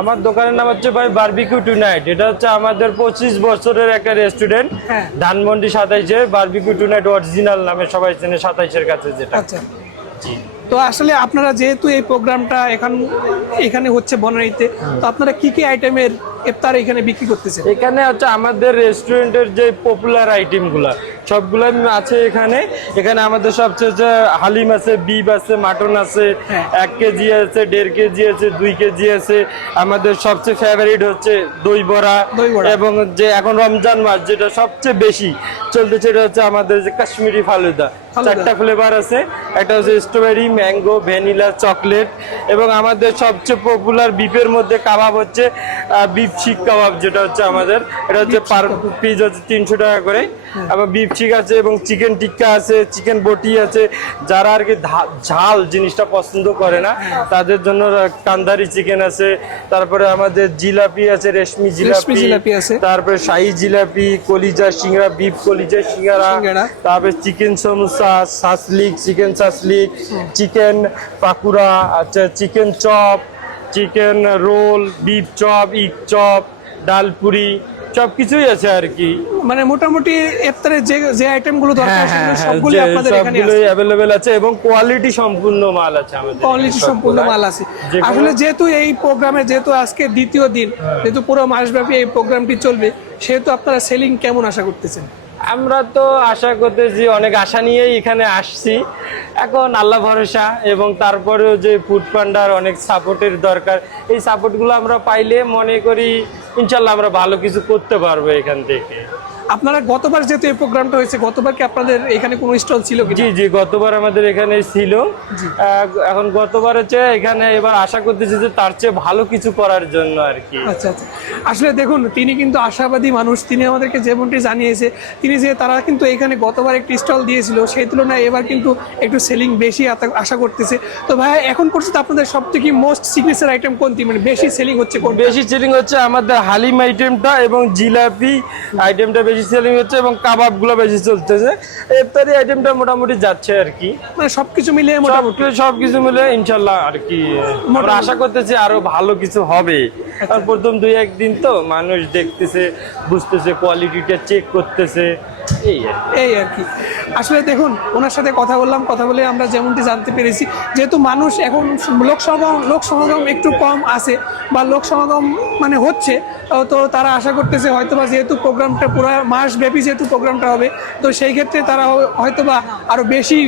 আমার দোকানের নাম হচ্ছে ভাই বারবিকিউ টু নাইট। এটা হচ্ছে আমাদের 25 বছরের একটা রেস্টুরেন্ট, ধানমন্ডি 27-এ বারবিকিউ টু নাইট অরিজিনাল নামে সবাই চেনে, 27-এর কাছে যেটা। আচ্ছা, তো আসলে আপনারা যেহেতু এই প্রোগ্রামটা এখানে হচ্ছে বনানীতে, তো আপনারা কি কি আইটেমের ইফতার এখানে বিক্রি করতেছেন? এখানে হচ্ছে আমাদের রেস্টুরেন্টের যে পপুলার আইটেমগুলা সবগুলো আছে এখানে। এখানে আমাদের সবচেয়ে হালিম আছে, বিফ আছে, মাটন আছে, 1 কেজি আছে, 1.5 কেজি আছে, 2 কেজি আছে। আমাদের সবচেয়ে ফেভারিট হচ্ছে দই বড়া, এবং যে এখন রমজান মাস যেটা সবচেয়ে বেশি চলতেছে এটা হচ্ছে আমাদের যে কাশ্মীরি ফালুদা। 4টা ফ্লেভার আছে, একটা হচ্ছে স্ট্রবেরি, ম্যাঙ্গো, ভ্যানিলা, চকলেট। এবং আমাদের সবচেয়ে পপুলার বিফের মধ্যে কাবাব হচ্ছে বিফ শিক কাবাব, যেটা হচ্ছে আমাদের এটা হচ্ছে পার পিস হচ্ছে 300 টাকা করে। আবার বিফ শিক আছে এবং চিকেন টিক্কা আছে, চিকেন বটি আছে। যারা আর কি ঝাল জিনিসটা পছন্দ করে না তাদের জন্য কান্দারি চিকেন আছে। তারপরে আমাদের জিলাপি আছে, রেশমি জিলাপি আছে, তারপরে শাহি জিলাপি, কলিজা সিঙ্গারা, বিফ কলিজা সিঙ্গারা, তারপরে chicken samosa, shashlik, chicken shashlik, chicken pakora, আচ্ছা chicken chop, chicken roll, beef chop, egg chop, dalpuri, সবকিছুই আছে আর কি। মানে মোটামুটি ইফতারের যে আইটেমগুলো দরকার সবগুলো আপনাদের এখানে अवेलेबल আছে এবং কোয়ালিটি সম্পূর্ণ মাল আছে আমাদের। কোয়ালিটি সম্পূর্ণ মাল আছে। আসলে যেহেতু এই প্রোগ্রামে যেহেতু আজকে দ্বিতীয় দিন, যেহেতু পুরো মাসব্যাপী এই প্রোগ্রামটি চলবে, সেহেতু আপনারা সেলিং কেমন আশা করতেছেন? আমরা তো আশা করতেছি, অনেক আশা নিয়েই এখানে আসছি। এখন আল্লাহ ভরসা, এবং তারপরেও যে ফুড পান্ডার অনেক সাপোর্টের দরকার। এই সাপোর্টগুলো আমরা পাইলে মনে করি ইনশাল্লাহ আমরা ভালো কিছু করতে পারবো এখান থেকে। আপনারা গতবার যেহেতু এই প্রোগ্রামটা হয়েছে, গতবার কি আপনাদের এখানে কোনো স্টল ছিল কি? জি জি, গতবার আমাদের এখানে ছিল। এখন গতবার হচ্ছে এখানে, এবার আশা করতেছি যে তার চেয়ে ভালো কিছু করার জন্য আর কি। আচ্ছা আচ্ছা, আসলে দেখুন তিনি কিন্তু আশাবাদী মানুষ। তিনি আমাদেরকে যেমনটি জানিয়েছে, তিনি যে তারা কিন্তু এখানে গতবার একটি স্টল দিয়েছিল, সেই তুলনায় এবার কিন্তু একটু সেলিং বেশি আশা করতেছে। তো ভাই এখন পর্যন্ত আপনাদের সব থেকে মোস্ট সিগনেচার আইটেম কোনটি, মানে বেশি সেলিং হচ্ছে কোন? বেশি সেলিং হচ্ছে আমাদের হালিম আইটেমটা এবং জিলাপি আইটেমটা বেশি সেলিং হচ্ছে, এবং কাবাব গুলো বেশি চলতেছে। ইফতারি আইটেমটা মোটামুটি যাচ্ছে আর কি। মানে সবকিছু মিলিয়ে মোটামুটি সবকিছু মিলে ইনশাল্লাহ আর কি আমরা আশা করতেছি আরো ভালো কিছু হবে। আর প্রথম 2-1 দিন তো মানুষ দেখতেছে, বুঝতেছে, কোয়ালিটিটা চেক করতেছে, এই আর কি। আসলে দেখুন ওনার সাথে কথা বললাম, কথা বলে আমরা যেমনটি জানতে পেরেছি, যেহেতু মানুষ এখন লোক সমাগম একটু কম আছে বা লোক সমাগম মানে হচ্ছে, তো তারা আশা করতেছে হয়তোবা যেহেতু প্রোগ্রামটা পুরো মাসব্যাপী যেহেতু প্রোগ্রামটা হবে, তো সেই ক্ষেত্রে তারা হয়তোবা আরো বেশি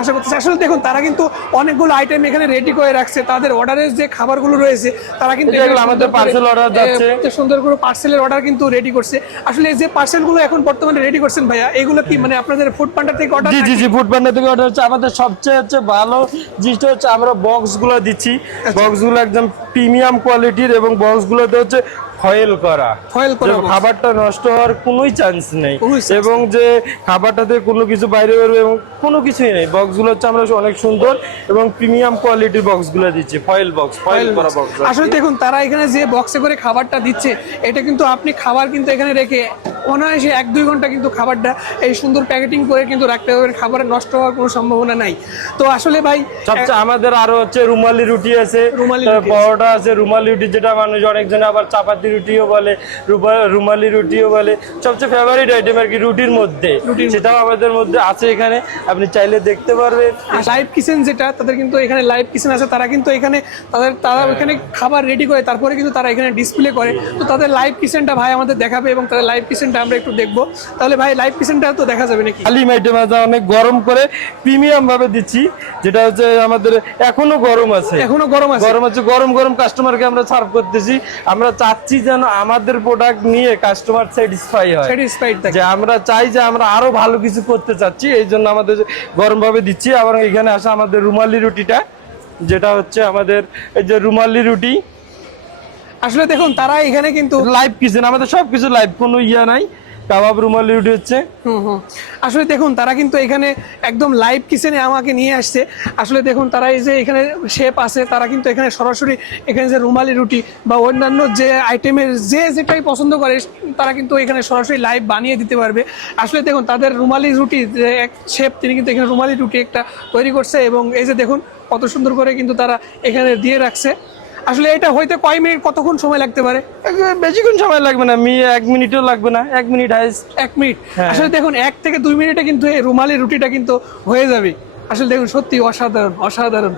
আশা করতেছে। আসলে দেখুন তারা কিন্তু অনেকগুলো আইটেম এখানে রেডি করে রাখছে, তাদের অর্ডারের যে খাবারগুলো রয়েছে তারা কিন্তু আমাদের পার্সেল অর্ডার যাচ্ছে, সুন্দর করে পার্সেলের অর্ডার কিন্তু রেডি করছে। আসলে যে পার্সেলগুলো এখন বর্তমানে রেডি করছেন ভাইয়া, এগুলো কি মানে আপনাদের ফুড পান্ডা থেকে অর্ডার? জি জি, ফুড পান্ডা থেকে অর্ডার হচ্ছে। আমাদের সবচেয়ে হচ্ছে ভালো জিনিসটা হচ্ছে আমরা বক্সগুলো দিচ্ছি, বক্সগুলো একদম প্রিমিয়াম কোয়ালিটির, এবং বক্সগুলোতে হচ্ছে ফয়েল করা, খাবারটা নষ্ট হওয়ার কোনোই চান্স নেই, এবং যে খাবারটাতে কোনো কিছু বাইরে বেরোবে এবং কোনো কিছুই নেই। বক্সগুলো হচ্ছে আমরা অনেক সুন্দর এবং প্রিমিয়াম কোয়ালিটির বক্সগুলো দিচ্ছি, ফয়েল করা বক্স। আসলে দেখুন তারা এখানে যে বক্সে করে খাবারটা দিচ্ছে, এটা কিন্তু আপনি খাবার কিন্তু এখানে রেখে অনায়াসে 1-2 ঘন্টা কিন্তু খাবারটা এই সুন্দর প্যাকেটিং করে কিন্তু রাখতে পারবেন, খাবারের নষ্ট হওয়ার কোনো সম্ভাবনা নাই। তো আসলে ভাই সবচেয়ে আমাদের আরো হচ্ছে রুমালি রুটি আছে, পরোটা আছে, রুমালি রুটি যেটা মানুষ অনেকজন আবার চাপাতি রুটিও বলে, রুমালি রুটিও বলে। সবচেয়ে ফেভারিট আইটেম আর কি রুটির মধ্যে, সেটাও আমাদের মধ্যে আছে এখানে, আপনি চাইলে দেখতে পারবেন। লাইভ কিচেন যেটা তাদের কিন্তু এখানে লাইভ কিচেন আছে, তারা কিন্তু এখানে তারা এখানে খাবার রেডি করে তারপরে কিন্তু তারা এখানে ডিসপ্লে করে। তো তাদের লাইভ কিচেনটা ভাই আমাদের দেখাবে এবং তাদের লাইভ কিচেনটা আমরা একটু দেখবো। তাহলে ভাই লাইভ কিচেনটা তো দেখা যাবে নাকি? হালিম আইটেম আছে, অনেক গরম করে প্রিমিয়াম ভাবে দিচ্ছি, যেটা হচ্ছে আমাদের এখনো গরম আছে, গরম কাস্টমারকে আমরা সার্ভ করতেছি। আমরা চাচ্ছি যেন আমাদের প্রোডাক্ট নিয়ে কাস্টমার স্যাটিসফাইড হয়, যে আমরা চাই যে আমরা আরো ভালো কিছু করতে চাচ্ছি, এই জন্য আমাদের গরম ভাবে দিচ্ছি। আবার এখানে আসা আমাদের রুমালি রুটিটা, যেটা হচ্ছে আমাদের এই যে রুমালি রুটি। আসলে দেখুন তারা এখানে কিন্তু লাইভ কিচেন, আমাদের সবকিছু লাইভ, কোনো ইয়া নাই। কাবাব রুমালি রুটি হচ্ছে। আসলে দেখুন তারা কিন্তু এখানে একদম লাইভ কিচেনে আমাকে নিয়ে আসছে। আসলে দেখুন তারা এই যে এখানে শেফ আছে, তারা কিন্তু এখানে সরাসরি এখানে যে রুমালি রুটি বা অন্যান্য যে আইটেমের যেটাই পছন্দ করে তারা কিন্তু এখানে সরাসরি লাইভ বানিয়ে দিতে পারবে। আসলে দেখুন তাদের রুমালি রুটি, যে এক শেফ তিনি কিন্তু এখানে রুমালি রুটি একটা তৈরি করছে, এবং এই যে দেখুন কত সুন্দর করে কিন্তু তারা এখানে দিয়ে রাখছে। আসলে এটা হইতে কয় মিনিট কতক্ষণ সময় লাগতে পারে? বেশিক্ষণ সময় লাগবে না, 1 মিনিটও লাগবে না, 1 মিনিট হাইস্ট। 1 মিনিট? হ্যাঁ। আসলে দেখুন 1 থেকে 2 মিনিটে কিন্তু এই রুমালি রুটিটা কিন্তু হয়ে যাবে। আসলে দেখুন সত্যি অসাধারণ অসাধারণ।